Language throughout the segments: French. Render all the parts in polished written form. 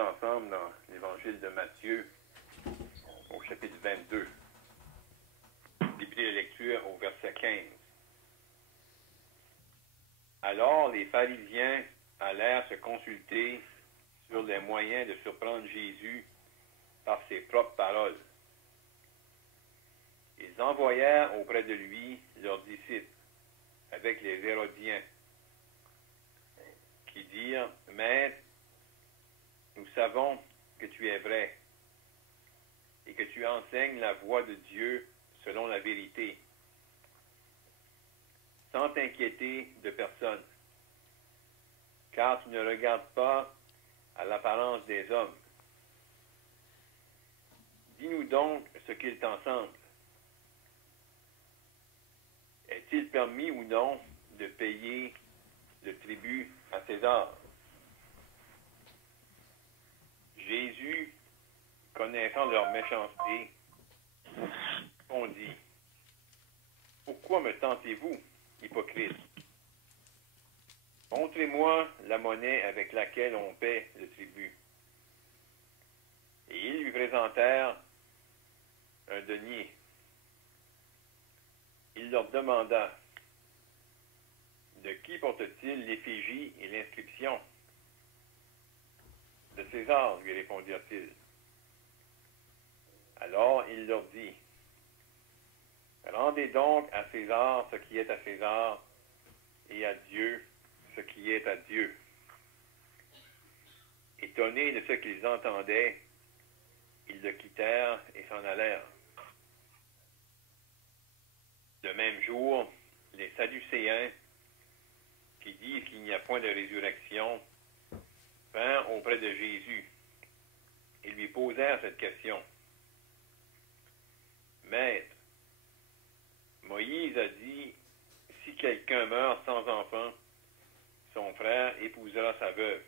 lire ensemble dans l'évangile de Matthieu, au chapitre 22. Début de lecture au verset 15. Alors les pharisiens allèrent se consulter sur les moyens de surprendre Jésus par ses propres paroles. Ils envoyèrent auprès de lui leurs disciples, avec les Hérodiens, qui dirent, « Maître, nous savons que tu es vrai et que tu enseignes la voie de Dieu selon la vérité, sans t'inquiéter de personne, car tu ne regardes pas à l'apparence des hommes. Dis-nous donc ce qu'il t'en semble. Est-il permis ou non de payer le tribut à César? » Jésus, connaissant leur méchanceté, répondit, « Pourquoi me tentez-vous, hypocrite? Montrez-moi la monnaie avec laquelle on paie le tribut. » Et ils lui présentèrent un denier. Il leur demanda, « De qui porte-t-il l'effigie et l'inscription? » « De César, lui répondirent-ils. Alors il leur dit, « Rendez donc à César ce qui est à César, et à Dieu ce qui est à Dieu. » Étonnés de ce qu'ils entendaient, ils le quittèrent et s'en allèrent. Le même jour, les Sadducéens, qui disent qu'il n'y a point de résurrection, vinrent auprès de Jésus et lui posèrent cette question. « Maître, Moïse a dit, si quelqu'un meurt sans enfant, son frère épousera sa veuve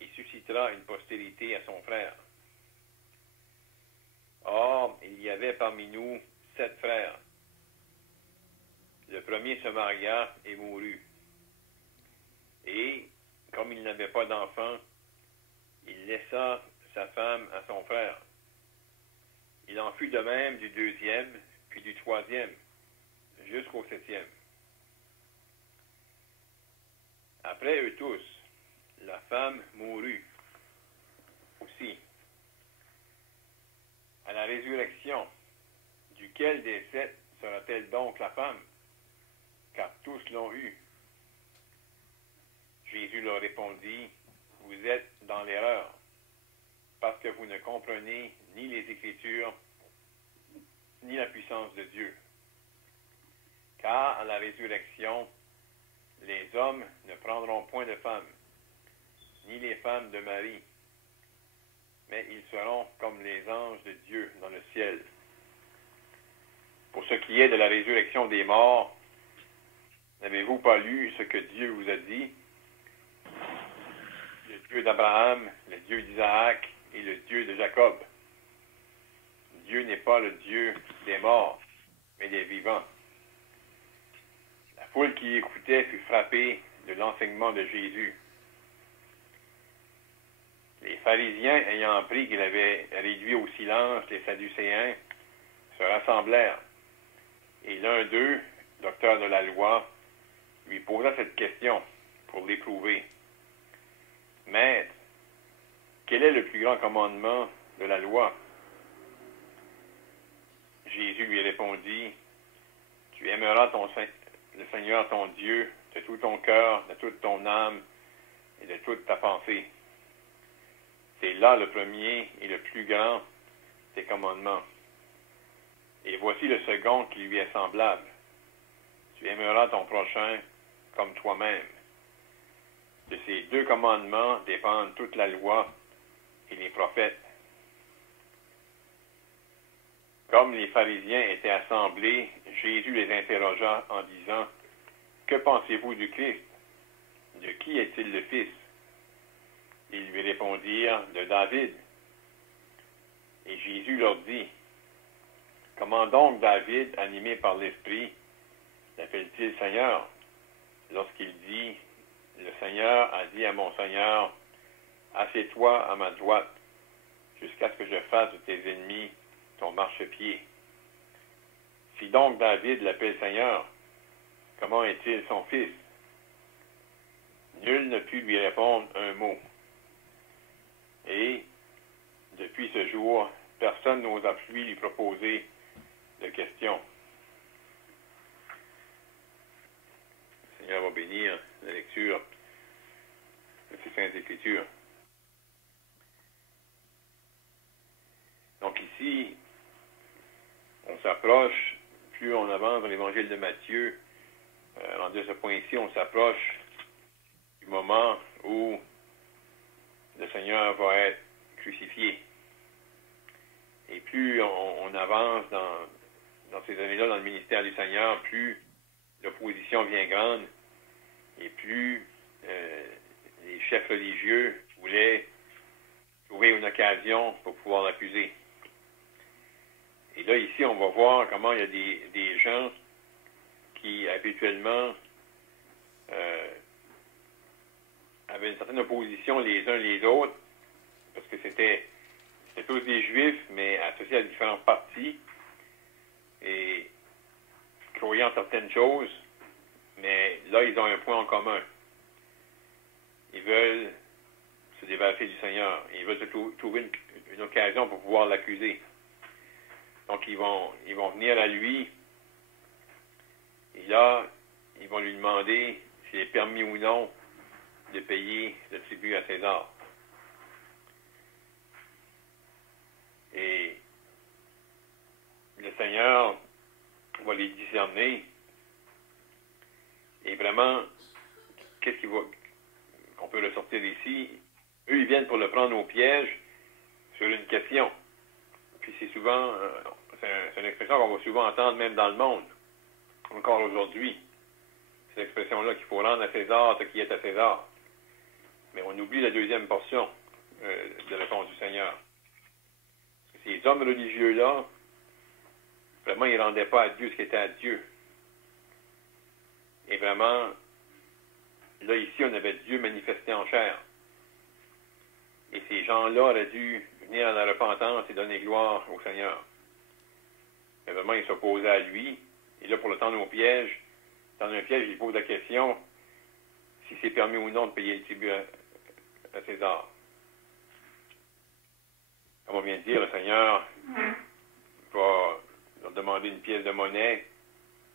et suscitera une postérité à son frère. Or, il y avait parmi nous 7 frères. Le premier se maria et mourut. Et, comme il n'avait pas d'enfant, il laissa sa femme à son frère. Il en fut de même du 2e, puis du 3e, jusqu'au 7e. Après eux tous, la femme mourut aussi. À la résurrection, duquel des 7 sera-t-elle donc la femme? Car tous l'ont eue. Jésus leur répondit, « Vous êtes dans l'erreur, parce que vous ne comprenez ni les Écritures, ni la puissance de Dieu. Car à la résurrection, les hommes ne prendront point de femmes, ni les femmes de Marie, mais ils seront comme les anges de Dieu dans le ciel. Pour ce qui est de la résurrection des morts, n'avez-vous pas lu ce que Dieu vous a dit? Le Dieu d'Abraham, le Dieu d'Isaac et le Dieu de Jacob. Dieu n'est pas le Dieu des morts, mais des vivants. » La foule qui écoutait fut frappée de l'enseignement de Jésus. Les pharisiens, ayant appris qu'il avait réduit au silence les Sadducéens, se rassemblèrent. Et l'un d'eux, docteur de la loi, lui posa cette question pour l'éprouver. « Maître, quel est le plus grand commandement de la loi? » Jésus lui répondit, « Tu aimeras le Seigneur ton Dieu de tout ton cœur, de toute ton âme et de toute ta pensée. C'est là le premier et le plus grand des commandements. Et voici le second qui lui est semblable. Tu aimeras ton prochain comme toi-même. De ces 2 commandements dépendent toute la loi et les prophètes. » Comme les pharisiens étaient assemblés, Jésus les interrogea en disant, « Que pensez-vous du Christ? De qui est-il le fils? » Ils lui répondirent, « De David. » Et Jésus leur dit, « Comment donc David, animé par l'Esprit, l'appelle-t-il Seigneur, lorsqu'il dit, « Le Seigneur a dit à mon Seigneur, Assieds-toi à ma droite, jusqu'à ce que je fasse de tes ennemis ton marchepied. Si donc David l'appelle Seigneur, comment est-il son fils? Nul ne put lui répondre un mot. Et, depuis ce jour, personne n'osa plus lui proposer de questions. Le Seigneur va bénir la lecture de ces Saintes Écritures. Donc ici, on s'approche, plus on avance dans l'Évangile de Matthieu, rendu à ce point-ci, on s'approche du moment où le Seigneur va être crucifié. Et plus on avance dans ces années-là, dans le ministère du Seigneur, plus l'opposition vient grande et plus les chefs religieux voulaient trouver une occasion pour pouvoir l'accuser. Et là, ici, on va voir comment il y a des gens qui, habituellement, avaient une certaine opposition les uns les autres, parce que c'était tous des Juifs, mais associés à différents partis, et croyant certaines choses, mais là, ils ont un point en commun. Ils veulent se débarrasser du Seigneur. Ils veulent trouver une occasion pour pouvoir l'accuser. Donc, ils vont venir à lui, et là, ils vont lui demander s'il est permis ou non de payer le tribut à César. Et le Seigneur va les discerner. Et vraiment, qu'est-ce qu'on peut ressortir ici? Eux, ils viennent pour le prendre au piège sur une question. Puis c'est souvent, c'est une expression qu'on va souvent entendre même dans le monde, encore aujourd'hui. C'est l'expression-là qu'il faut rendre à César ce qui est à César. Mais on oublie la deuxième portion de la réponse du Seigneur. Parce que ces hommes religieux-là, vraiment, ils ne rendaient pas à Dieu ce qui était à Dieu. Et vraiment, là, ici, on avait Dieu manifesté en chair. Et ces gens-là auraient dû venir à la repentance et donner gloire au Seigneur. Mais vraiment, ils s'opposaient à lui. Et là, pour le tendre au piège, il pose la question si c'est permis ou non de payer le tribut à César. Comme on vient de dire, le Seigneur va leur demander une pièce de monnaie.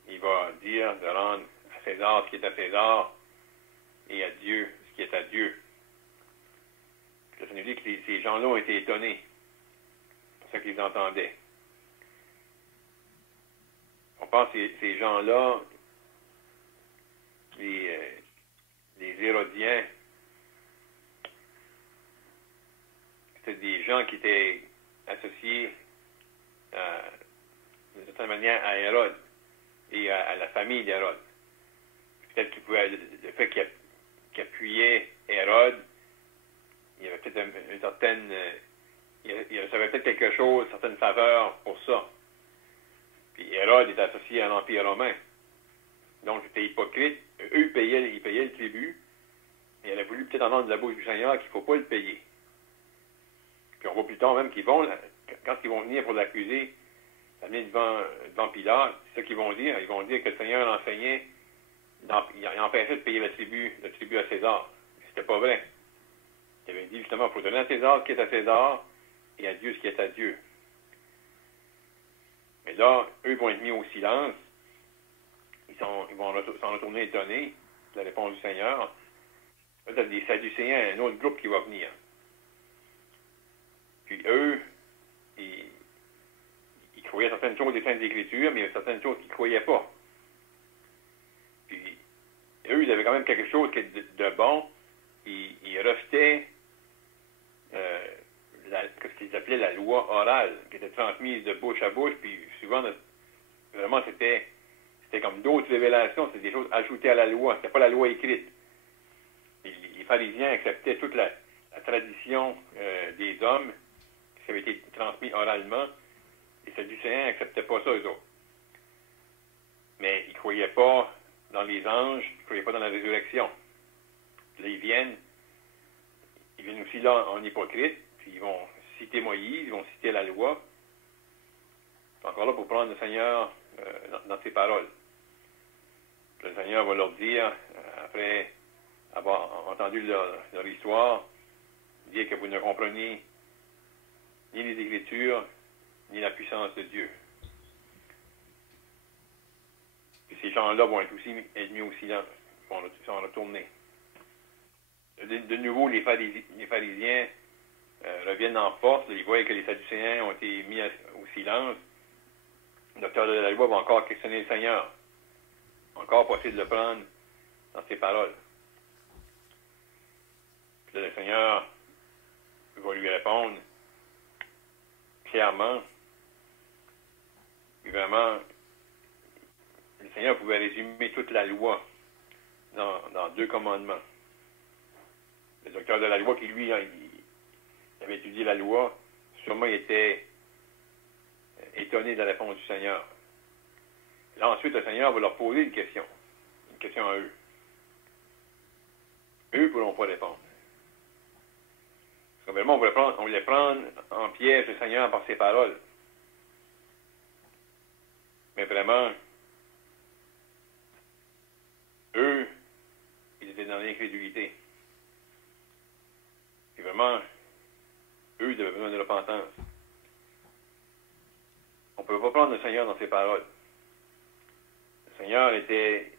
Il va dire de rendre à César ce qui est à César et à Dieu ce qui est à Dieu. Ça nous dit que ces gens-là ont été étonnés pour ce qu'ils entendaient. On pense que ces gens-là, les Hérodiens, c'était des gens qui étaient associés d'une certaine manière à Hérode et à la famille d'Hérode. Peut-être qu'il pouvait, le fait qu'il appuyait Hérode, il y avait peut-être une certaine, il recevait peut-être quelque chose, une certaine faveur pour ça. Puis Hérode est associé à l'Empire romain. Donc c'était hypocrite. Eux, ils payaient le tribut, mais il a voulu peut-être entendre de la bouche du Seigneur qu'il ne faut pas le payer. Puis on voit plus tard même quand ils vont venir pour l'accuser, l'amener devant Pilate, c'est ça qu'ils vont dire. Ils vont dire que le Seigneur enseignait, il empêchait de payer le tribut à César. C'était pas vrai. Il avait dit justement, il faut donner à César ce qui est à César et à Dieu ce qui est à Dieu. Mais là, eux vont être mis au silence. Ils vont s'en retourner étonnés de la réponse du Seigneur. Là, il y a des Sadducéens, un autre groupe qui va venir. Puis eux, ils croyaient certaines choses des Saintes Écritures, mais il y a certaines choses qu'ils ne croyaient pas. Puis eux, ils avaient quand même quelque chose de bon. Ils rejetaient ce qu'ils appelaient la loi orale, qui était transmise de bouche à bouche, puis souvent, vraiment, c'était comme d'autres révélations, c'était des choses ajoutées à la loi, c'était pas la loi écrite. Les pharisiens acceptaient toute la tradition des hommes, qui avait été transmise oralement, les Sadducéens n'acceptaient pas ça, eux autres. Mais ils ne croyaient pas dans les anges, ils ne croyaient pas dans la résurrection. Là, ils viennent, ils viennent aussi là en hypocrite, puis ils vont citer Moïse, ils vont citer la loi. Ils sont encore là pour prendre le Seigneur dans ses paroles. Le Seigneur va leur dire, après avoir entendu leur histoire, dire que vous ne comprenez ni les Écritures, ni la puissance de Dieu. Et ces gens-là vont être mis au silence, vont s'en retourner. De nouveau, les pharisiens reviennent en force. Ils voient que les Sadducéens ont été mis au silence. Le docteur de la loi va encore questionner le Seigneur. Encore possible de le prendre dans ses paroles. Puis là, le Seigneur va lui répondre clairement. Et vraiment, le Seigneur pouvait résumer toute la loi dans 2 commandements. Le docteur de la loi qui, lui, il avait étudié la loi, sûrement il était étonné de la réponse du Seigneur. Là, ensuite, le Seigneur va leur poser une question à eux. Eux ne pourront pas répondre. Parce que vraiment, on voulait prendre en piège le Seigneur par ses paroles. Mais vraiment, eux, ils étaient dans l'incrédulité. Et vraiment, eux, ils avaient besoin de repentance. On ne peut pas prendre le Seigneur dans ses paroles. Le Seigneur était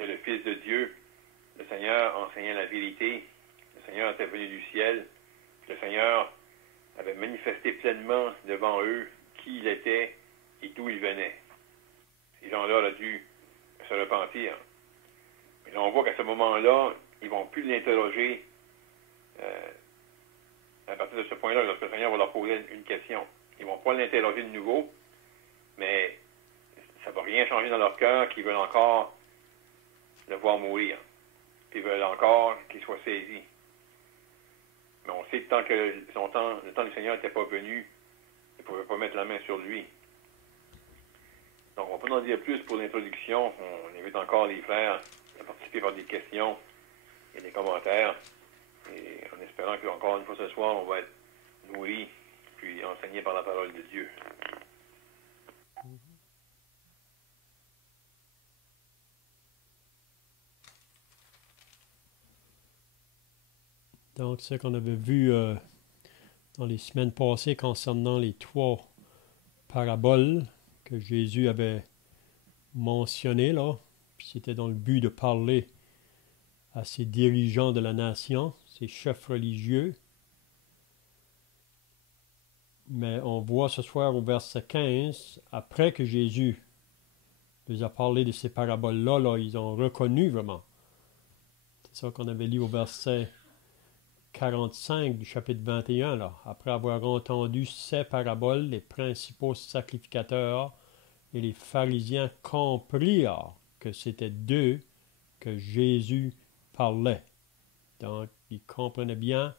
le Fils de Dieu. Le Seigneur enseignait la vérité. Le Seigneur était venu du ciel. Le Seigneur avait manifesté pleinement devant eux qui il était et d'où il venait. Ces gens-là auraient dû se repentir. Mais là, on voit qu'à ce moment-là, ils ne vont plus l'interroger à partir de ce point-là, lorsque le Seigneur va leur poser une question. Ils ne vont pas l'interroger de nouveau, mais ça ne va rien changer dans leur cœur qu'ils veulent encore le voir mourir. Puis ils veulent encore qu'il soit saisi. Mais on sait que tant que le temps du Seigneur n'était pas venu, ils ne pouvaient pas mettre la main sur lui. Donc, on peut en dire plus pour l'introduction. On invite encore les frères à participer par des questions et des commentaires. Et en espérant qu'encore une fois ce soir, on va être nourri puis enseigné par la parole de Dieu. Donc, ce qu'on avait vu dans les semaines passées concernant les 3 paraboles que Jésus avait mentionnées, là, puis c'était dans le but de parler à ces dirigeants de la nation, ces chefs religieux. Mais on voit ce soir au verset 15, après que Jésus les a parlé de ces paraboles-là, là, ils ont reconnu vraiment. C'est ça qu'on avait lu au verset 45 du chapitre 21, là. Après avoir entendu ces paraboles, les principaux sacrificateurs et les pharisiens comprirent que c'était d'eux que Jésus parlait. Donc, ils comprenaient bien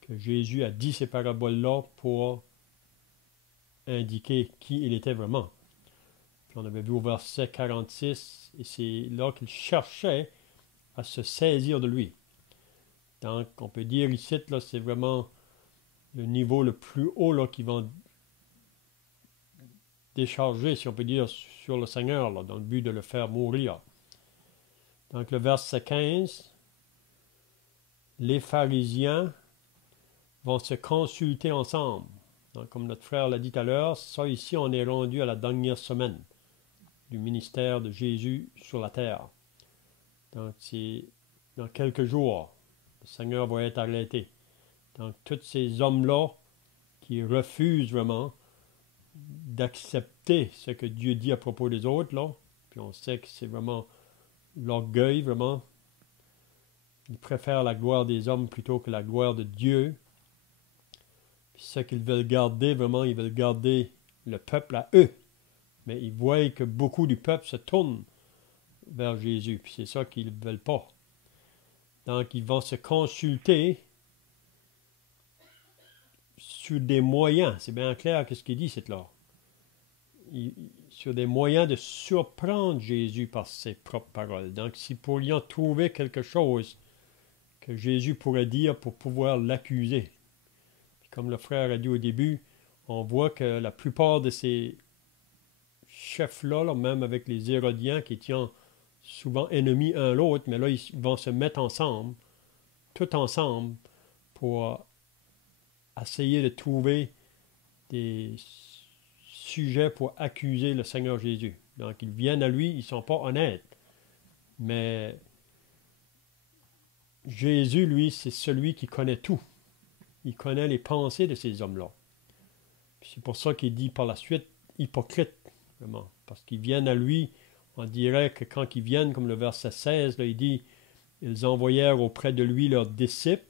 que Jésus a dit ces paraboles-là pour indiquer qui il était vraiment. Puis on avait vu au verset 46, et c'est là qu'il cherchait à se saisir de lui. Donc, on peut dire ici, là, c'est vraiment le niveau le plus haut là, qu'ils vont décharger, si on peut dire, sur le Seigneur, là, dans le but de le faire mourir. Donc, le verset 15, les pharisiens vont se consulter ensemble. Donc, comme notre frère l'a dit tout à l'heure, ça ici, on est rendu à la dernière semaine du ministère de Jésus sur la terre. Donc, c'est dans quelques jours, le Seigneur va être arrêté. Donc, tous ces hommes-là qui refusent vraiment d'accepter ce que Dieu dit à propos des autres, là, puis on sait que c'est vraiment l'orgueil, vraiment. Ils préfèrent la gloire des hommes plutôt que la gloire de Dieu. Puis ce qu'ils veulent garder, vraiment, ils veulent garder le peuple à eux. Mais ils voient que beaucoup du peuple se tourne vers Jésus, puis c'est ça qu'ils ne veulent pas. Donc, ils vont se consulter sur des moyens, c'est bien clair ce qu'il dit, c'est là. Sur des moyens de surprendre Jésus par ses propres paroles. Donc, s'ils pourrions trouver quelque chose que Jésus pourrait dire pour pouvoir l'accuser. Comme le frère a dit au début, on voit que la plupart de ces chefs-là, là, même avec les Hérodiens qui étaient souvent ennemis un l'autre, mais là, ils vont se mettre ensemble, tout ensemble, pour essayer de trouver des sujets pour accuser le Seigneur Jésus. Donc, ils viennent à lui, ils ne sont pas honnêtes. Mais Jésus, lui, c'est celui qui connaît tout. Il connaît les pensées de ces hommes-là. C'est pour ça qu'il dit par la suite hypocrite, vraiment. Parce qu'ils viennent à lui, on dirait que quand ils viennent, comme le verset 16, là, il dit, ils envoyèrent auprès de lui leurs disciples,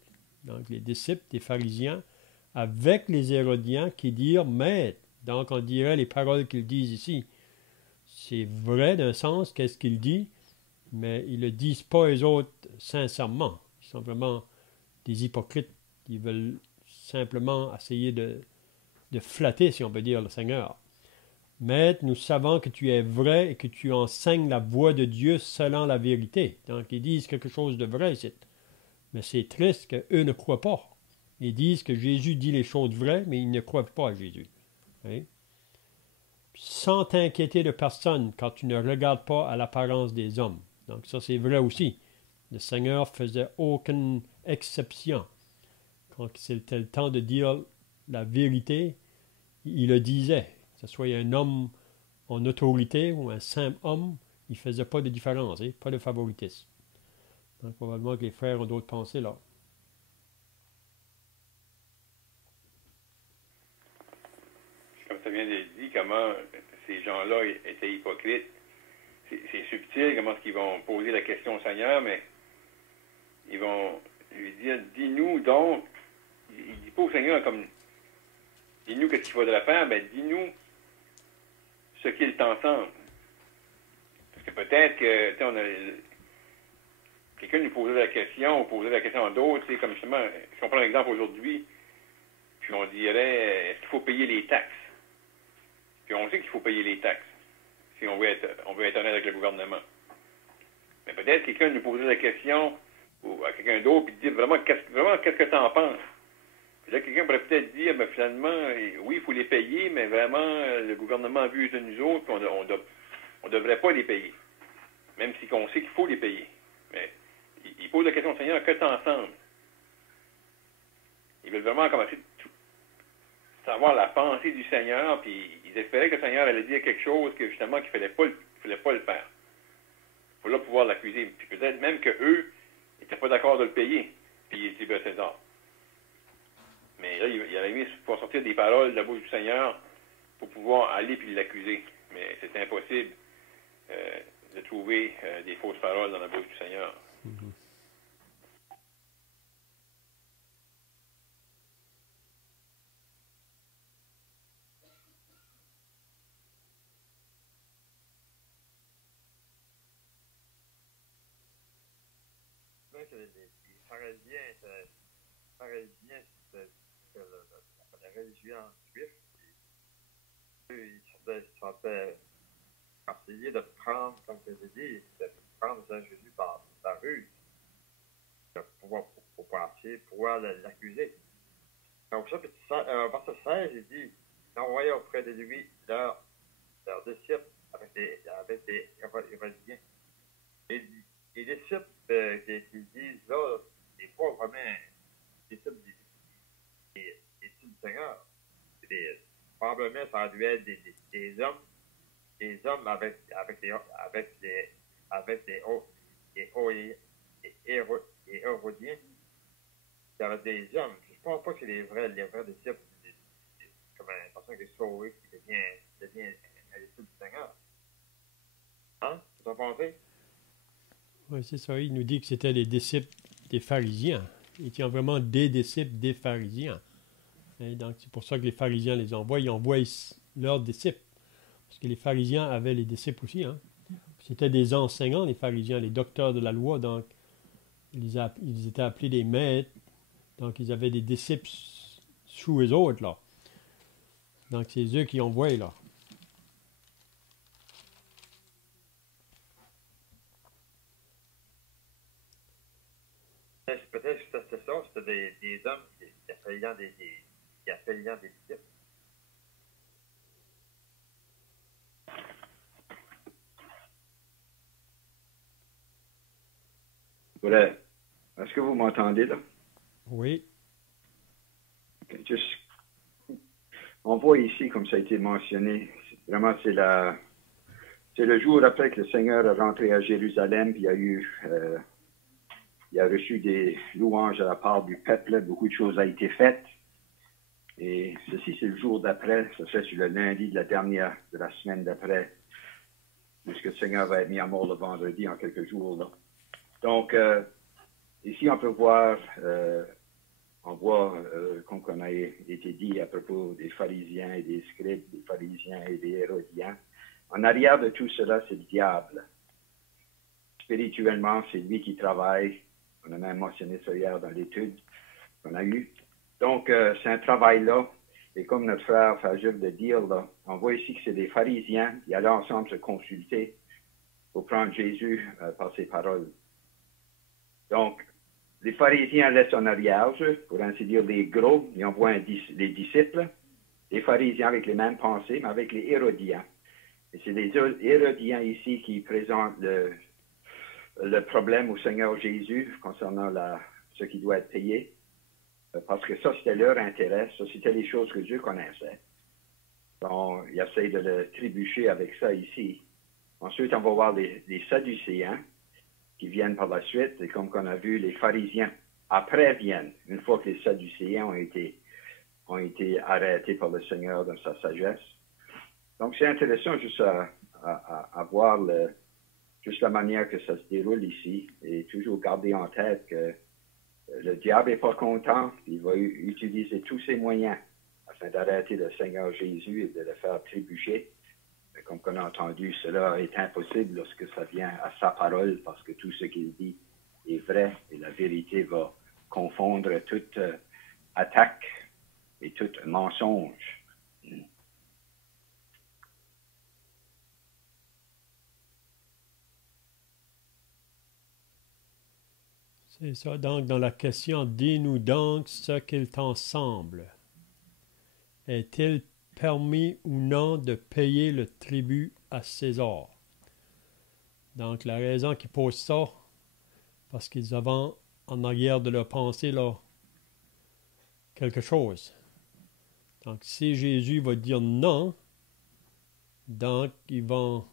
donc les disciples des pharisiens, avec les Hérodiens qui dirent Maître. Donc on dirait les paroles qu'ils disent ici. C'est vrai d'un sens, qu'est-ce qu'ils disent, mais ils ne le disent pas eux autres sincèrement. Ils sont vraiment des hypocrites. Ils veulent simplement essayer de flatter, si on peut dire, le Seigneur. Maître, nous savons que tu es vrai et que tu enseignes la voie de Dieu selon la vérité. Donc, ils disent quelque chose de vrai ici. Mais c'est triste qu'eux ne croient pas. Ils disent que Jésus dit les choses vraies, mais ils ne croient pas à Jésus. Oui? Sans t'inquiéter de personne, quand tu ne regardes pas à l'apparence des hommes. Donc, ça, c'est vrai aussi. Le Seigneur faisait aucune exception. Quand c'était le temps de dire la vérité, il le disait. Que ce soit un homme en autorité ou un simple homme, il ne faisait pas de différence, hein? Pas de favoritisme. Donc, probablement que les frères ont d'autres pensées là. Comme ça vient d'être dit, comment ces gens-là étaient hypocrites. C'est subtil comment est-ce qu'ils vont poser la question au Seigneur, mais ils vont lui dire, dis-nous donc, il ne dit pas au Seigneur comme, dis-nous qu'est-ce qu'il faudrait faire, mais dis-nous ce qu'il t'ensemble. Parce que peut-être que, tu sais, quelqu'un nous posait la question, ou posait la question à d'autres, tu sais, comme justement, si on prend l'exemple aujourd'hui, puis on dirait, est-ce qu'il faut payer les taxes? Puis on sait qu'il faut payer les taxes, si on veut être honnête avec le gouvernement. Mais peut-être quelqu'un nous posait la question, ou à quelqu'un d'autre, puis dire vraiment, qu'est-ce que tu en penses? Puis là, quelqu'un pourrait peut-être dire, mais finalement, oui, il faut les payer, mais vraiment, le gouvernement a vu de nous autres, puis on ne devrait pas les payer. Même si on sait qu'il faut les payer. Mais il pose la question au Seigneur, que t'ensemble? Ils veulent vraiment commencer à savoir la pensée du Seigneur, puis ils espéraient que le Seigneur allait dire quelque chose que justement qu'il ne fallait pas le faire. Il fallait pouvoir l'accuser. Puis peut-être même qu'eux n'étaient pas d'accord de le payer, puis il libère César. Mais là, il avait mis pour sortir des paroles de la bouche du Seigneur pour pouvoir aller puis l'accuser. Mais c'est impossible de trouver des fausses paroles dans la bouche du Seigneur. Mm-hmm. Pharisiens, c'était la religion juive. Ils se sentaient conseillés de prendre, comme je l'ai dit, de prendre Jésus par la rue, pour passer, pouvoir l'accuser. Donc, chapitre verset 16, il dit, ils envoyaient auprès de lui leurs disciples avec des Hérodiens. Et les disciples qui disent là, c'est pas vraiment des disciples du Seigneur. Probablement, ça a dû être des hommes avec les Hérodiens. Il y avait des hommes. Je ne pense pas que c'est les vrais disciples, comme une personne qui est sauvée, qui devient un disciple du Seigneur. Hein? Vous en pensez? Oui, c'est ça. Il nous dit que c'était les disciples des pharisiens. Ils étaient vraiment des disciples des pharisiens. Et donc, c'est pour ça que les pharisiens les envoient. Ils envoient leurs disciples. Parce que les pharisiens avaient les disciples aussi. Hein? C'était des enseignants, les pharisiens, les docteurs de la loi. Donc, ils étaient appelés des maîtres. Donc, ils avaient des disciples sous eux autres, là. Donc, c'est eux qui envoient, là. Peut-être affailant des disciples. Voilà. Est-ce que vous m'entendez là? Oui. Juste, on voit ici, comme ça a été mentionné, vraiment c'est le jour après que le Seigneur est rentré à Jérusalem, puis il a reçu des louanges à la part du peuple, beaucoup de choses ont été faites. Et ceci, c'est le jour d'après, ça c'est sur le lundi de la semaine d'après, puisque le Seigneur va être mis à mort le vendredi en quelques jours. Là. Donc, ici, on peut voir, on voit, comme on a été dit à propos des pharisiens et des scribes, des pharisiens et des hérodiens. En arrière de tout cela, c'est le diable. Spirituellement, c'est lui qui travaille. On a même mentionné ça hier dans l'étude qu'on a eue. Donc, c'est un travail-là. Et comme notre frère Fajr de dire, là, on voit ici que c'est des pharisiens qui allaient ensemble se consulter pour prendre Jésus par ses paroles. Donc, les pharisiens laissent en arrière, pour ainsi dire, les gros, et on voit les disciples, les pharisiens avec les mêmes pensées, mais avec les hérodiens. Et c'est les hérodiens ici qui présentent le problème au Seigneur Jésus concernant ce qui doit être payé. Parce que ça, c'était leur intérêt, ça, c'était les choses que Dieu connaissait. Donc, ils essayent de le trébucher avec ça ici. Ensuite, on va voir les Sadducéens qui viennent par la suite, et comme on a vu, les pharisiens après viennent, une fois que les Sadducéens ont été arrêtés par le Seigneur dans sa sagesse. Donc, c'est intéressant juste à voir juste la manière que ça se déroule ici, et toujours garder en tête que le diable n'est pas content, il va utiliser tous ses moyens afin d'arrêter le Seigneur Jésus et de le faire trébucher. Mais comme on a entendu, cela est impossible lorsque ça vient à sa parole, parce que tout ce qu'il dit est vrai et la vérité va confondre toute attaque et tout mensonge. C'est ça. Donc, dans la question, dis-nous donc ce qu'il t'en semble. Est-il permis ou non de payer le tribut à César? Donc, la raison qu'ils posent ça, parce qu'ils avaient en arrière de leur pensée là, quelque chose. Donc, si Jésus va dire non, donc ils vont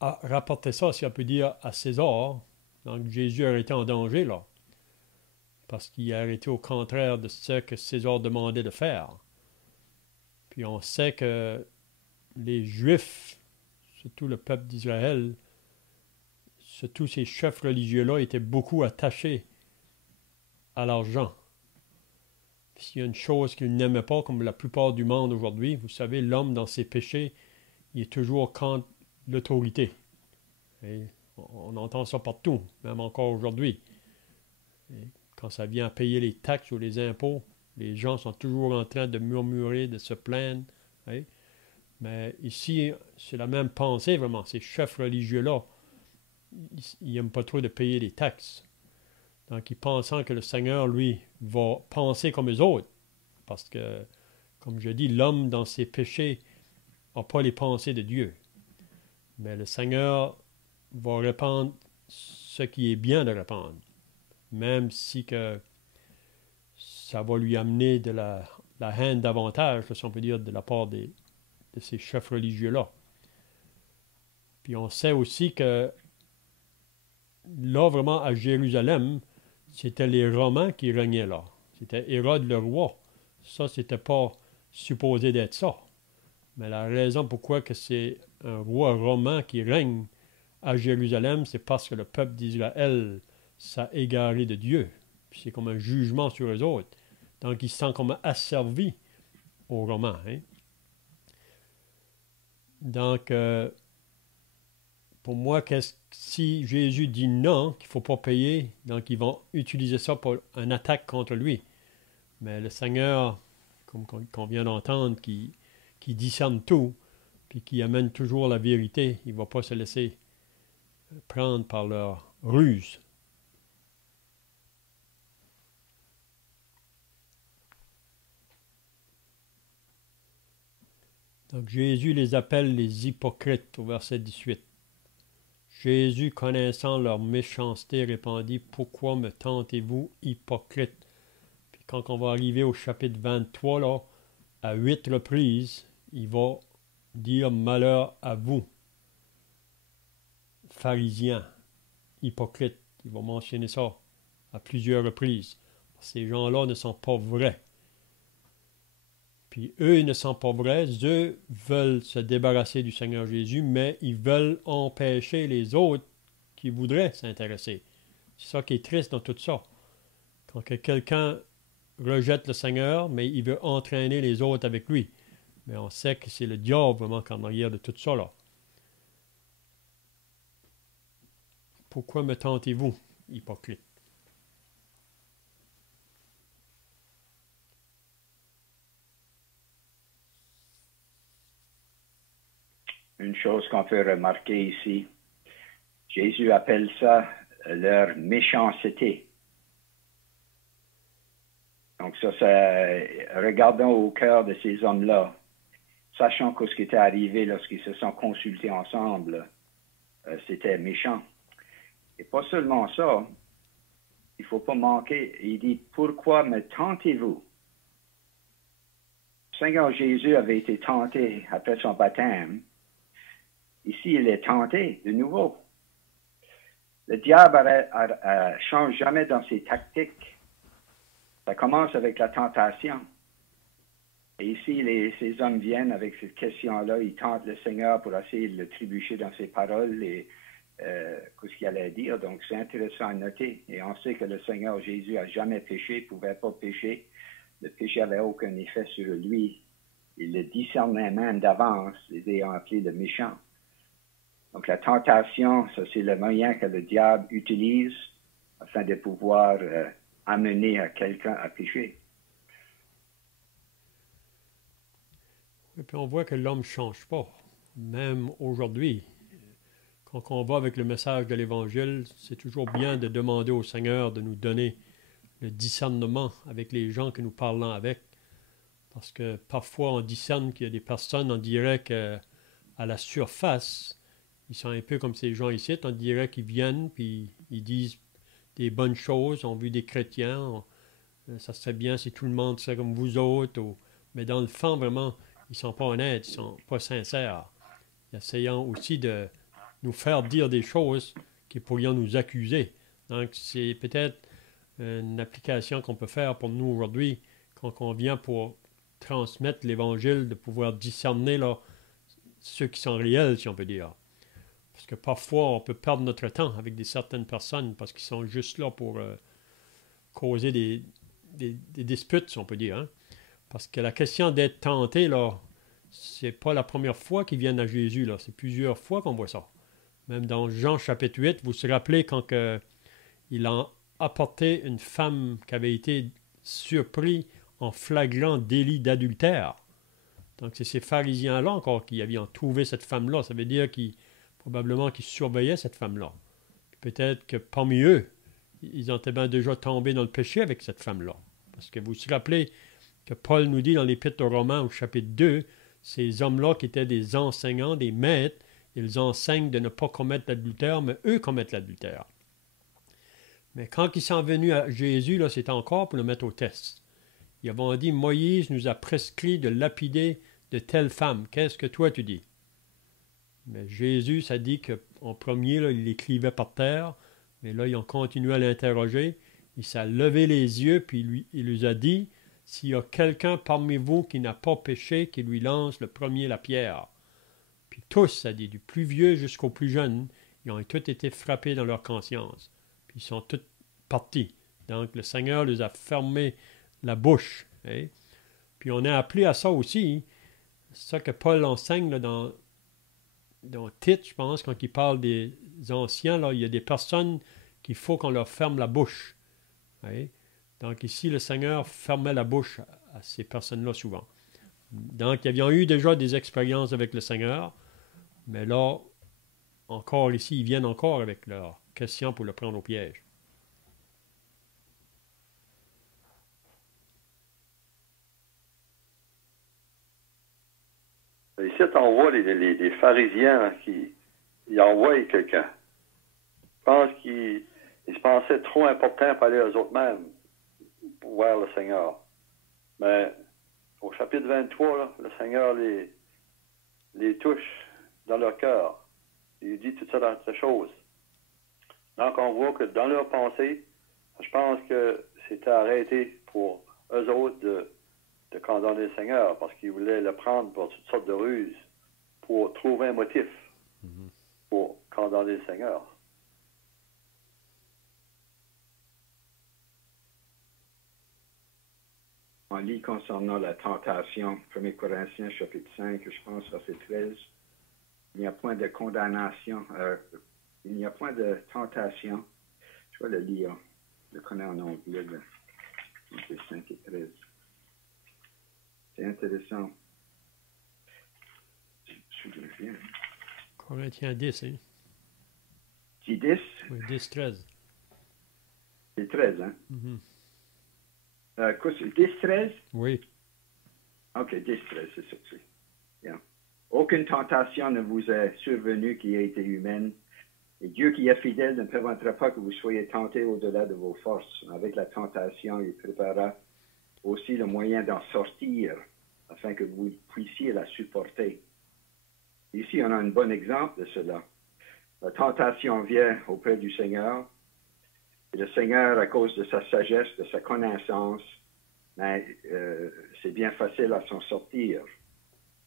rapporter ça, si on peut dire, à César. Donc, Jésus a été en danger, là, parce qu'il a été au contraire de ce que César demandait de faire. Puis on sait que les Juifs, surtout le peuple d'Israël, surtout ces chefs religieux-là, étaient beaucoup attachés à l'argent. S'il y a une chose qu'ils n'aimaient pas, comme la plupart du monde aujourd'hui, vous savez, l'homme dans ses péchés, il est toujours contre l'autorité. Et on entend ça partout, même encore aujourd'hui. Et quand ça vient à payer les taxes ou les impôts, les gens sont toujours en train de murmurer, de se plaindre. Hein? Mais ici, c'est la même pensée, vraiment. Ces chefs religieux-là, ils n'aiment pas trop de payer les taxes. Donc, ils pensent que le Seigneur, lui, va penser comme eux autres. Parce que, comme je dis, l'homme dans ses péchés n'a pas les pensées de Dieu. Mais le Seigneur va répandre ce qui est bien de répandre. Même si que ça va lui amener de la haine davantage, si on peut dire, de la part de ces chefs religieux-là. Puis on sait aussi que là, vraiment, à Jérusalem, c'était les Romains qui régnaient là. C'était Hérode le roi. Ça, c'était pas supposé d'être ça. Mais la raison pourquoi que c'est un roi romain qui règne à Jérusalem, c'est parce que le peuple d'Israël s'est égaré de Dieu. Puis c'est comme un jugement sur eux autres. Donc, ils se sentent comme asservis aux Romains. Hein? Donc, pour moi, si Jésus dit non, qu'il ne faut pas payer, donc ils vont utiliser ça pour une attaque contre lui. Mais le Seigneur, comme qu'on vient d'entendre, qui discerne tout, puis qui amène toujours la vérité, il ne va pas se laisser prendre par leur ruse. Donc Jésus les appelle les hypocrites au verset 18. Jésus, connaissant leur méchanceté, répondit, pourquoi me tentez-vous, hypocrites? Puis quand on va arriver au chapitre 23, là, à 8 reprises, il va dire malheur à vous, pharisiens, hypocrites. Il va mentionner ça à plusieurs reprises. Ces gens-là ne sont pas vrais. Puis eux, ils ne sont pas vrais. Eux veulent se débarrasser du Seigneur Jésus, mais ils veulent empêcher les autres qui voudraient s'intéresser. C'est ça qui est triste dans tout ça. Quand quelqu'un rejette le Seigneur, mais il veut entraîner les autres avec lui. Mais on sait que c'est le diable vraiment qui est en arrière de tout ça, là. Pourquoi me tentez-vous, hypocrite? Une chose qu'on peut remarquer ici, Jésus appelle ça leur méchanceté. Donc ça, regardons au cœur de ces hommes-là, sachant que ce qui était arrivé lorsqu'ils se sont consultés ensemble, c'était méchant. Et pas seulement ça, il ne faut pas manquer, il dit, pourquoi me tentez-vous? Seigneur Jésus avait été tenté après son baptême. Ici, il est tenté de nouveau. Le diable ne change jamais dans ses tactiques. Ça commence avec la tentation. Et ici, ces hommes viennent avec cette question-là. Ils tentent le Seigneur pour essayer de le trébucher dans ses paroles et ce qu'il allait dire. Donc, c'est intéressant à noter. Et on sait que le Seigneur Jésus n'a jamais péché, ne pouvait pas pécher. Le péché n'avait aucun effet sur lui. Il le discernait même d'avance, les ayant appelés le méchant. Donc, la tentation, ça, c'est le moyen que le diable utilise afin de pouvoir amener à quelqu'un à pécher. Et puis on voit que l'homme ne change pas. Même aujourd'hui, quand on va avec le message de l'Évangile, c'est toujours bien de demander au Seigneur de nous donner le discernement avec les gens que nous parlons avec. Parce que parfois, on discerne qu'il y a des personnes, on dirait qu'à la surface, ils sont un peu comme ces gens ici, on dirait qu'ils viennent, puis ils disent des bonnes choses, on vu des chrétiens, ça serait bien si tout le monde serait comme vous autres, mais dans le fond, vraiment, ils ne sont pas honnêtes, ils ne sont pas sincères. Essayant aussi de nous faire dire des choses qui pourraient nous accuser. Donc, c'est peut-être une application qu'on peut faire pour nous aujourd'hui, quand on vient pour transmettre l'Évangile, de pouvoir discerner là, ceux qui sont réels, si on peut dire. Parce que parfois, on peut perdre notre temps avec certaines personnes parce qu'ils sont juste là pour causer des disputes, si on peut dire. Hein? Parce que la question d'être tenté, là, c'est pas la première fois qu'ils viennent à Jésus, là. C'est plusieurs fois qu'on voit ça. Même dans Jean chapitre 8, vous vous rappelez quand il a apporté une femme qui avait été surprise en flagrant délit d'adultère. Donc c'est ces pharisiens-là encore qui avaient trouvé cette femme-là. Ça veut dire probablement qu'ils surveillaient cette femme-là. Peut-être que parmi eux, ils ont déjà tombé dans le péché avec cette femme-là. Parce que vous vous rappelez que Paul nous dit dans l'Épître aux Romains au chapitre 2, ces hommes-là qui étaient des enseignants, des maîtres, ils enseignent de ne pas commettre l'adultère, mais eux commettent l'adultère. Mais quand ils sont venus à Jésus, là, c'était encore pour le mettre au test. Ils avaient dit, Moïse nous a prescrit de lapider de telle femme. Qu'est-ce que toi tu dis? Mais Jésus, ça dit qu'en premier, là, il l'écrivait par terre, mais là, ils ont continué à l'interroger. Il s'est levé les yeux, puis il lui a dit, s'il y a quelqu'un parmi vous qui n'a pas péché, qui lui lance le premier la pierre. Puis tous, ça dit, du plus vieux jusqu'au plus jeune, ils ont tous été frappés dans leur conscience. Puis ils sont tous partis. Donc le Seigneur les a fermé la bouche. Hein? Puis on est appelé à ça aussi. C'est ça que Paul enseigne là, dans Tite, je pense, quand il parle des anciens, là, il y a des personnes qu'il faut qu'on leur ferme la bouche. Hein? Donc ici, le Seigneur fermait la bouche à ces personnes-là souvent. Donc, ils avaient eu déjà des expériences avec le Seigneur, mais là, encore ici, ils viennent encore avec leurs questions pour le prendre au piège. Ici, on voit les pharisiens qui envoient quelqu'un. Je pense qu'ils se pensaient trop importants pour aller eux autres mêmes pour voir le Seigneur. Mais au chapitre 23, là, le Seigneur les touche dans leur cœur. Il dit toutes ces choses. Donc, on voit que dans leur pensée, je pense que c'était arrêté pour eux autres de condamner le Seigneur parce qu'ils voulaient le prendre pour toutes sortes de ruses pour trouver un motif pour condamner le Seigneur. On lit concernant la tentation, 1 Corinthiens chapitre 5, je pense, verset 13. Il n'y a point de condamnation, il n'y a point de tentation. Je vais le lire, je le connais en anglais, verset 5 et 13. C'est intéressant. Je me souviens. Corinthiens 10, hein? C'est 10? Oui, 10, 13. C'est 13, hein? Mm-hmm. 10, 13? Oui. OK, 10, 13, c'est ça. Yeah. Aucune tentation ne vous est survenue qui ait été humaine. Et Dieu qui est fidèle ne permettra pas que vous soyez tentés au-delà de vos forces. Avec la tentation, il préparera aussi le moyen d'en sortir afin que vous puissiez la supporter. Ici, on a un bon exemple de cela. La tentation vient auprès du Seigneur. Et le Seigneur, à cause de sa sagesse, de sa connaissance, c'est bien facile à s'en sortir.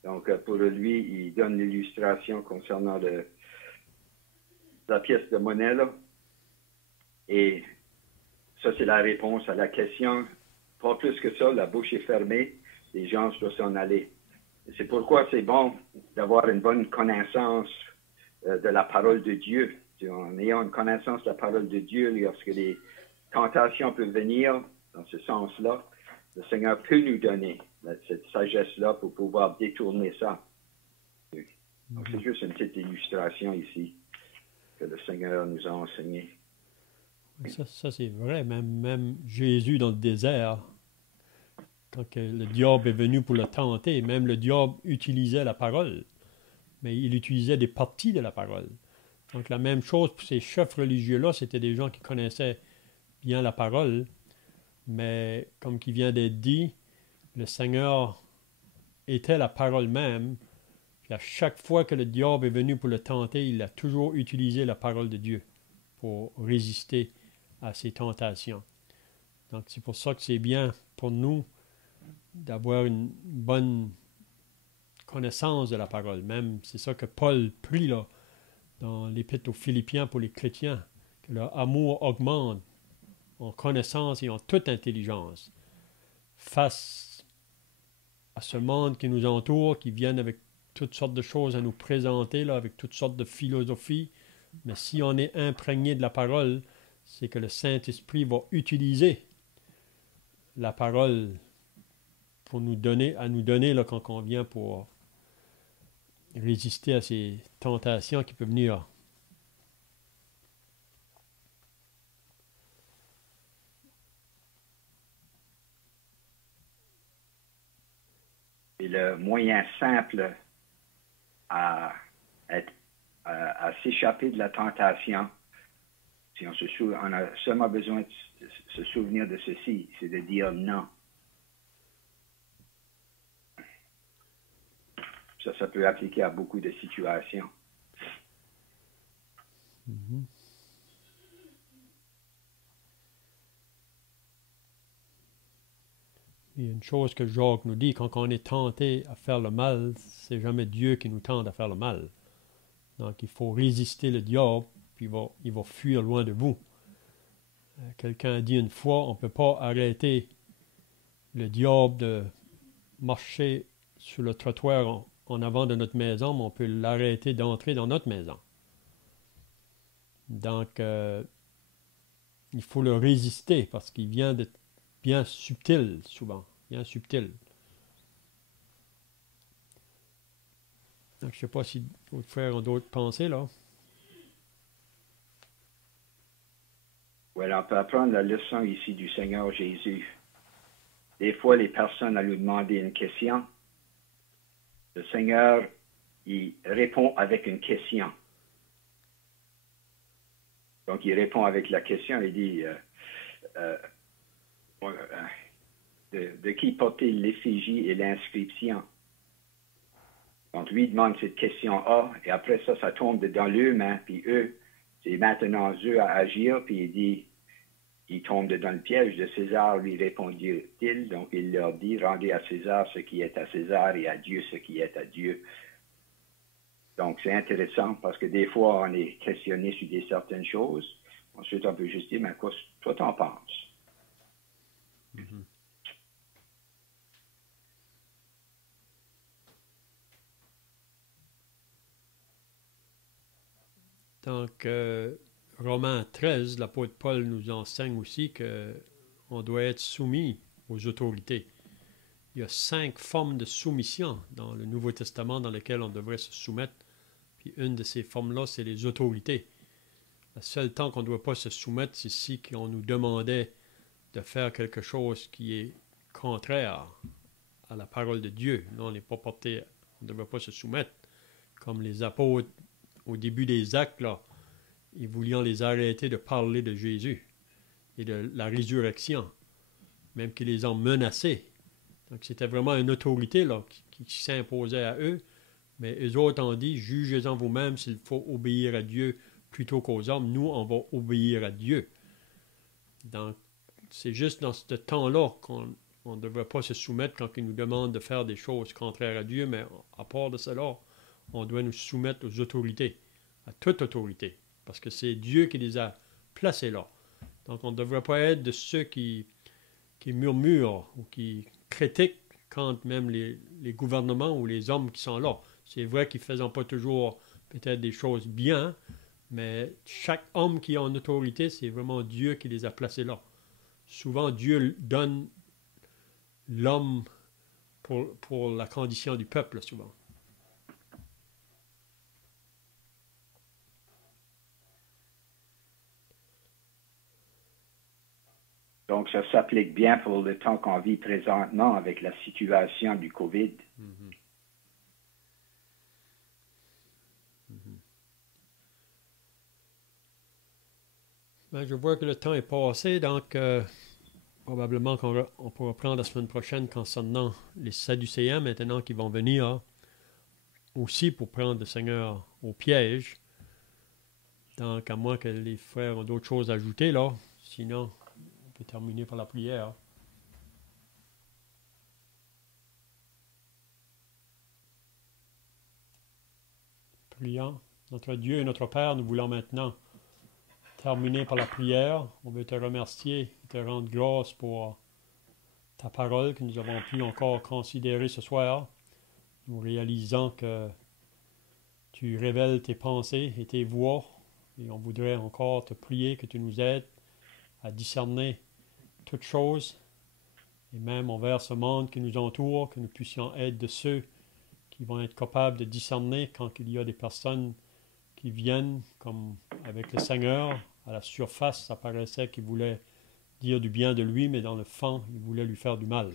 Donc, pour lui, il donne l'illustration concernant la pièce de monnaie, là. Et ça, c'est la réponse à la question. Pas plus que ça, la bouche est fermée, les gens doivent s'en aller. Et c'est pourquoi c'est bon d'avoir une bonne connaissance de la parole de Dieu. En ayant une connaissance de la parole de Dieu, lorsque les tentations peuvent venir, dans ce sens-là, le Seigneur peut nous donner cette sagesse-là pour pouvoir détourner ça. Donc, c'est juste une petite illustration ici que le Seigneur nous a enseigné. Ça c'est vrai. Même Jésus dans le désert, quand le diable est venu pour le tenter, même le diable utilisait la parole, mais il utilisait des parties de la parole. Donc la même chose pour ces chefs religieux-là, c'était des gens qui connaissaient bien la parole, mais comme qui vient d'être dit, le Seigneur était la parole même. Puis à chaque fois que le diable est venu pour le tenter, il a toujours utilisé la parole de Dieu pour résister à ses tentations. Donc c'est pour ça que c'est bien pour nous d'avoir une bonne connaissance de la parole. Même c'est ça que Paul prie là, dans l'Épître aux Philippiens pour les chrétiens, que leur amour augmente en connaissance et en toute intelligence face à ce monde qui nous entoure, qui vient avec toutes sortes de choses à nous présenter, là, avec toutes sortes de philosophies. Mais si on est imprégné de la parole, c'est que le Saint-Esprit va utiliser la parole pour nous donner là, quand on vient pour résister à ces tentations qui peuvent venir. Et le moyen simple à s'échapper de la tentation, si on a seulement besoin de se souvenir de ceci, c'est de dire non. Ça peut appliquer à beaucoup de situations. Mm-hmm. Il y a une chose que Jacques nous dit, quand on est tenté à faire le mal, c'est jamais Dieu qui nous tente à faire le mal. Donc il faut résister le diable, puis il va fuir loin de vous. Quelqu'un a dit une fois, on ne peut pas arrêter le diable de marcher sur le trottoir en avant de notre maison, mais on peut l'arrêter d'entrer dans notre maison. Donc il faut le résister, parce qu'il vient de bien subtil, souvent. Bien subtil. Donc, je ne sais pas si d'autres frères ont d'autres pensées, là. Voilà, on peut apprendre la leçon ici du Seigneur Jésus. Des fois, les personnes allaient lui demander une question. Le Seigneur il répond avec une question. Donc, il répond avec la question, il dit, de qui portait l'effigie et l'inscription? Donc, lui demande cette question A, et après ça, ça tombe dans leurs mains, puis eux, c'est maintenant eux à agir, puis il dit, il tombe dans le piège de César, lui répondit-il. Donc, il leur dit, rendez à César ce qui est à César et à Dieu ce qui est à Dieu. Donc, c'est intéressant parce que des fois, on est questionné sur certaines choses. Ensuite, on peut juste dire, mais quoi, toi, t'en penses? Mhm. Donc, Romains 13, l'apôtre Paul nous enseigne aussi qu'on doit être soumis aux autorités. Il y a 5 formes de soumission dans le Nouveau Testament dans lesquelles on devrait se soumettre. Puis une de ces formes-là, c'est les autorités. Le seul temps qu'on ne doit pas se soumettre, c'est si on nous demandait de faire quelque chose qui est contraire à la parole de Dieu. Là, on n'est pas porté, on ne devrait pas se soumettre. Comme les apôtres, au début des actes, là, ils voulaient les arrêter de parler de Jésus et de la résurrection, même qu'ils les ont menacés. Donc, c'était vraiment une autorité là, qui s'imposait à eux, mais eux autres ont dit, jugez-en vous-même s'il faut obéir à Dieu plutôt qu'aux hommes. Nous, on va obéir à Dieu. Donc, c'est juste dans ce temps-là qu'on ne devrait pas se soumettre quand ils nous demandent de faire des choses contraires à Dieu, mais à part de cela, on doit nous soumettre aux autorités, à toute autorité, parce que c'est Dieu qui les a placés là. Donc, on ne devrait pas être de ceux qui murmurent ou qui critiquent quand même les gouvernements ou les hommes qui sont là. C'est vrai qu'ils ne faisaient pas toujours peut-être des choses bien, mais chaque homme qui a une autorité, c'est vraiment Dieu qui les a placés là. Souvent, Dieu donne l'homme pour la condition du peuple, souvent. Donc, ça s'applique bien pour le temps qu'on vit présentement avec la situation du COVID. Mm-hmm. Mm-hmm. Ben, je vois que le temps est passé, donc probablement qu'on pourra prendre la semaine prochaine concernant les Sadducéens, maintenant qu'ils vont venir aussi pour prendre le Seigneur au piège. Donc, à moins que les frères ont d'autres choses à ajouter, là. Sinon, on peut terminer par la prière. Prions. Notre Dieu et notre Père, nous voulons maintenant terminer par la prière. On veut te remercier et te rendre grâce pour ta parole que nous avons pu encore considérer ce soir. Nous réalisons que tu révèles tes pensées et tes voies. Et on voudrait encore te prier que tu nous aides à discerner toutes choses, et même envers ce monde qui nous entoure, que nous puissions être de ceux qui vont être capables de discerner quand il y a des personnes qui viennent, comme avec le Seigneur, à la surface, ça paraissait qu'ils voulaient dire du bien de lui, mais dans le fond, ils voulaient lui faire du mal.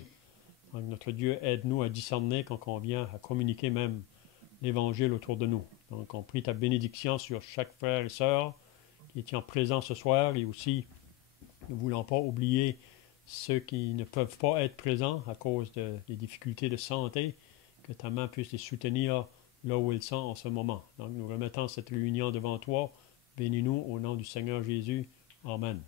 Donc notre Dieu, aide-nous à discerner quand on vient à communiquer même l'Évangile autour de nous. Donc on prie ta bénédiction sur chaque frère et sœur qui est présent ce soir, et aussi, nous ne voulons pas oublier ceux qui ne peuvent pas être présents à cause des difficultés de santé, que ta main puisse les soutenir là où ils sont en ce moment. Donc nous remettons cette réunion devant toi. Bénis-nous au nom du Seigneur Jésus. Amen.